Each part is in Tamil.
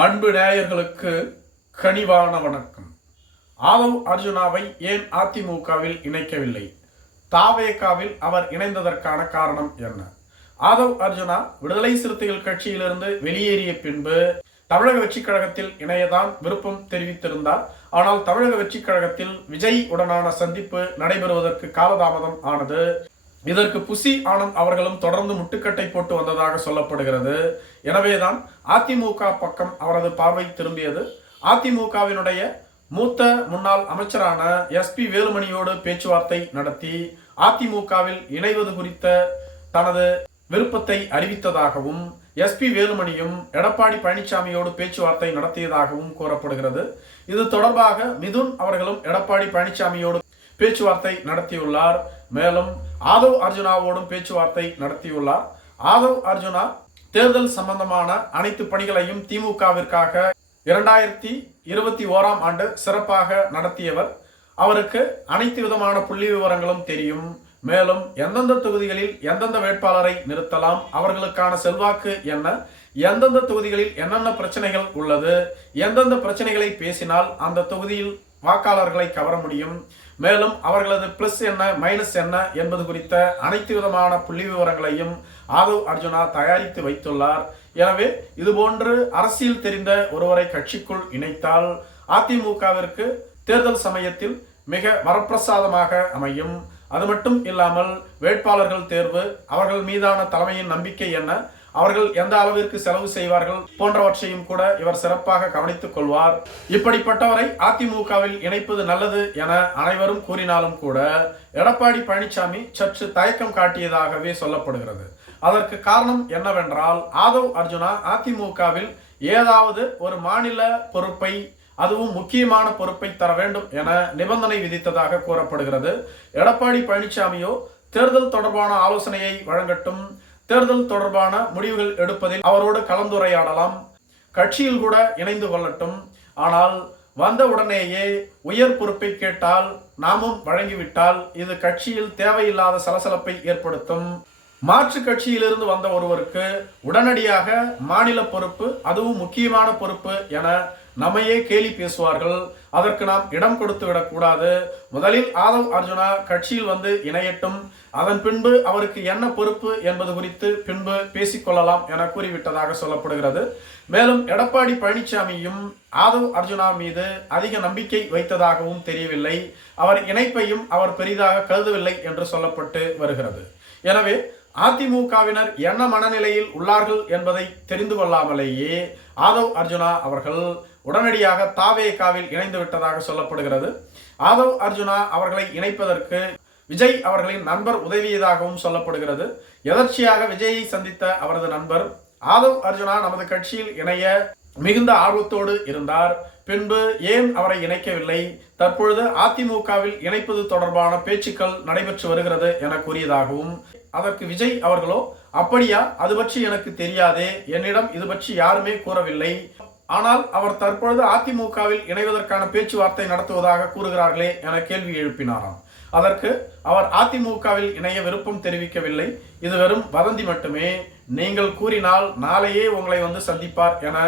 அன்பு நேயர்களுக்கு கனிவான வணக்கம். ஆதவ் அர்ஜுனாவை ஏன் அதிமுகவில் இணைக்கவில்லை? தாவேகாவில் அவர் இணைந்ததற்கான காரணம் என்ன? ஆதவ் அர்ஜுனா விடுதலை சிறுத்தைகள் கட்சியிலிருந்து வெளியேறிய பின்பு தமிழக வெற்றிக் கழகத்தில் இணையதான் விருப்பம் தெரிவித்திருந்தார். ஆனால் தமிழக வெற்றிக் கழகத்தில் விஜய் உடனான சந்திப்பு நடைபெறுவதற்கு காலதாமதம் ஆனது இதற்கு புசி ஆனந்த் அவர்களும் தொடர்ந்து முட்டுக்கட்டை போட்டு வந்ததாக சொல்லப்படுகிறது. எனவேதான் அதிமுக பக்கம் அவரது பார்வை திரும்பியது. அதிமுகவினுடைய மூத்த முன்னாள் அமைச்சரான எஸ்பி வேலுமணியோடு பேச்சுவார்த்தை நடத்தி அதிமுகவில் இணைவது குறித்த தனது விருப்பத்தை அறிவித்ததாகவும் எஸ்பி வேலுமணியும் எடப்பாடி பழனிசாமியோடு பேச்சுவார்த்தை நடத்தியதாகவும் கூறப்படுகிறது. இது தொடர்பாக மிதுன் அவர்களும் எடப்பாடி பழனிசாமியோடு பேச்சுவார்த்தை நடத்தியுள்ளார். மேலும் ஆதவ் அர்ஜுனாவோடும் பேச்சுவார்த்தை நடத்தியுள்ளார். ஆதவ் அர்ஜுனா தேர்தல் சம்பந்தமான அனைத்து பணிகளையும் திமுகவிற்காக இரண்டாயிரத்தி இருபத்தி ஓராம் ஆண்டு சிறப்பாக நடத்தியவர். அவருக்கு அனைத்து விதமான புள்ளி விவரங்களும் தெரியும். மேலும் எந்தெந்த தொகுதிகளில் எந்தெந்த வேட்பாளரை நிறுத்தலாம் அவர்களுக்கான செல்வாக்கு என்ன எந்தெந்த தொகுதிகளில் என்னென்ன பிரச்சனைகள் உள்ளது எந்தெந்த பிரச்சனைகளை பேசினால் அந்த தொகுதியில் வாக்காளர்களை கவர முடியும் மேலும் அவர்களது பிளஸ் என்ன மைனஸ் என்ன என்பது குறித்த அனைத்து விதமான புள்ளி விவரங்களையும் ஆதவ் அர்ஜுனா தயாரித்து வைத்துள்ளார். எனவே இதுபோன்று அரசியல் தெரிந்த ஒருவரை கட்சிக்குள் இணைத்தால் அதிமுகவிற்கு தேர்தல் சமயத்தில் மிக வரப்பிரசாதமாக அமையும். அது மட்டும் இல்லாமல் வேட்பாளர்கள் தேர்வு அவர்கள் மீதான தலைமையின் நம்பிக்கை என்ன அவர்கள் எந்த அளவிற்கு செலவு செய்வார்கள் போன்றவற்றையும் கூட இவர் சிறப்பாக கவனித்துக் கொள்வார். இப்படிப்பட்டவரை அதிமுகவில் இணைப்பது நல்லது என அனைவரும் கூறினாலும் கூட எடப்பாடி பழனிசாமி சற்று தயக்கம் காட்டியதாகவே சொல்லப்படுகிறது. அதற்கு காரணம் என்னவென்றால் ஆதவ் அர்ஜுனா அதிமுகவில் ஏதாவது ஒரு மாநில பொறுப்பை அதுவும் முக்கியமான பொறுப்பை தர வேண்டும் என நிபந்தனை விதித்ததாக கூறப்படுகிறது. எடப்பாடி பழனிசாமியோ தேர்தல் தொடர்பான ஆலோசனையை வழங்கட்டும் தேர்தல் தொடர்பான முடிவுகள் எடுப்பதில் அவரோடு கலந்துரையாடலாம். கட்சியில் கூட இணைந்து கொள்ளட்டும். ஆனால் வந்த உடனேயே உயர் பொறுப்பை கேட்டால் நாமும் வழங்கிவிட்டால் இது கட்சியில் தேவையில்லாத சலசலப்பை ஏற்படுத்தும். மாற்று கட்சியிலிருந்து வந்த ஒருவருக்கு உடனடியாக மாநில பொறுப்பு அதுவும் முக்கியமான பொறுப்பு என நம்மையே கேலி பேசுவார்கள். அதற்கு நாம் இடம் கொடுத்து விடக்கூடாது. முதலில் ஆதவ் அர்ஜுனா கட்சியில் வந்து இணையட்டும். அதன் பின்பு அவருக்கு என்ன பொறுப்பு என்பது குறித்து பின்பு பேசிக்கொள்ளலாம் என கூறிவிட்டதாக சொல்லப்படுகிறது. மேலும் எடப்பாடி பழனிசாமியும் ஆதவ் அர்ஜுனா மீது அதிக நம்பிக்கை வைத்ததாகவும் தெரியவில்லை. அவர் இணைப்பையும் அவர் பெரிதாக கருதவில்லை என்று சொல்லப்பட்டு வருகிறது. எனவே அதிமுகவினர் என்ன மனநிலையில் உள்ளார்கள் என்பதை தெரிந்து கொள்ளாமலேயே ஆதவ் அர்ஜுனா அவர்கள் உடனடியாக தாவேகாவில் இணைந்து விட்டதாக சொல்லப்படுகிறது. ஆதவ் அர்ஜுனா அவர்களை இணைப்பதற்கு விஜய் அவர்களின் நண்பர் உதவியதாகவும் சொல்லப்படுகிறது. எதர்ச்சியாக விஜயை சந்தித்த அவரது நண்பர் ஆதவ் அர்ஜுனா நமது கட்சியில் இணைய மிகுந்த ஆர்வத்தோடு இருந்தார். பின்பு ஏன் அவரை இணைக்கவில்லை? தற்பொழுது அதிமுகவில் இணைப்பது தொடர்பான பேச்சுக்கள் நடைபெற்று வருகிறது என கூறியதாகவும் அதற்கு விஜய் அவர்களோ அப்படியா அது பற்றி எனக்கு தெரியாதே என்னிடம் இது பற்றி யாருமே கூறவில்லை. ஆனால் அவர் தற்பொழுது அதிமுகவில் இணைவதற்கான பேச்சுவார்த்தை நடத்துவதாக கூறுகிறார்களே என கேள்வி எழுப்பினாராம். அதற்கு அவர் அதிமுகவில் இணைய விருப்பம் தெரிவிக்கவில்லை. இது வெறும் வதந்தி மட்டுமே. நீங்கள் கூறினால் நாளையே உங்களை வந்து சந்திப்பார் என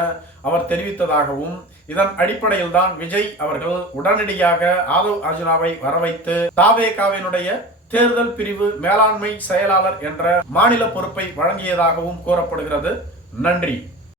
அவர் தெரிவித்ததாகவும் இதன் அடிப்படையில் தான் விஜய் அவர்கள் உடனடியாக ஆதவ் அர்ஜுனாவை வரவைத்து தாவேகாவினுடைய தேர்தல் பிரிவு மேலாண்மை செயலாளர் என்ற மாநில பொறுப்பை வழங்கியதாகவும் கூறப்படுகிறது. நன்றி.